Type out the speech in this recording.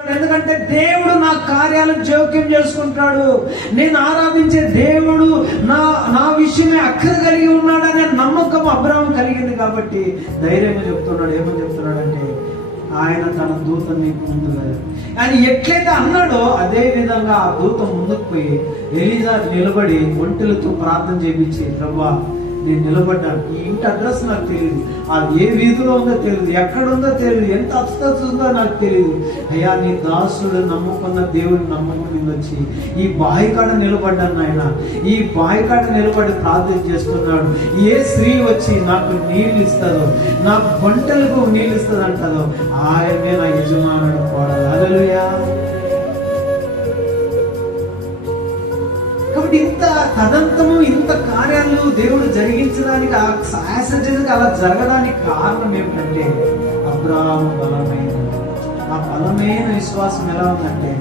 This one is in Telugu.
ఎందుకంటే దేవుడు నా కార్యాలు జోక్యం చేసుకుంటాడు, నేను ఆరాధించే దేవుడు నా విషయమే అక్కర కలిగి ఉన్నాడనే నమ్మకం అబ్రాహాము కలిగింది. కాబట్టి ధైర్యంగా చెప్తున్నాడు. ఏమని చెప్తున్నాడంటే, ఆయన తన దూత మీకు ముందుగా ఆయన ఎట్లయితే అన్నాడో అదే విధంగా ఆ దూత ముందుకు పోయి ఎలీజా నిలబడి ఒంటెలతో ప్రార్థన చేయించి, ప్రభువా నేను నిలబడ్డాను, ఈ ఇంటి అడ్రస్ నాకు తెలియదు, అది ఏ వీధిలో ఉందో తెలియదు, ఎక్కడుందో తెలియదు, ఎంత అప్సెస్ ఉందో నాకు తెలియదు, అయ్యా నీ దాసుడు నమ్ముకున్న దేవుడిని నమ్ముకుని వచ్చి ఈ బాయికాడ నిలబడ్డాను నాయన, ఈ బాయికాడ నిలబడి ప్రార్థన చేస్తున్నాడు. ఏ స్త్రీ వచ్చి నాకు నీళ్ళు ఇస్తుందో, నాకు వంటలకు నీళ్ళు ఇస్తుంది అంటుందో ఆయనే నా యజమానుడు కోడలు. హల్లెలూయా. కాబట్టి ఇంత తదంతము ఇంత కార్యాలు దేవుడు జరిగించడానికి ఆశ్చర్యంగా అలా జరగడానికి కారణం ఏమిటంటే అబ్రాహాము బలమైన విశ్వాసం ఎలా ఉందంటే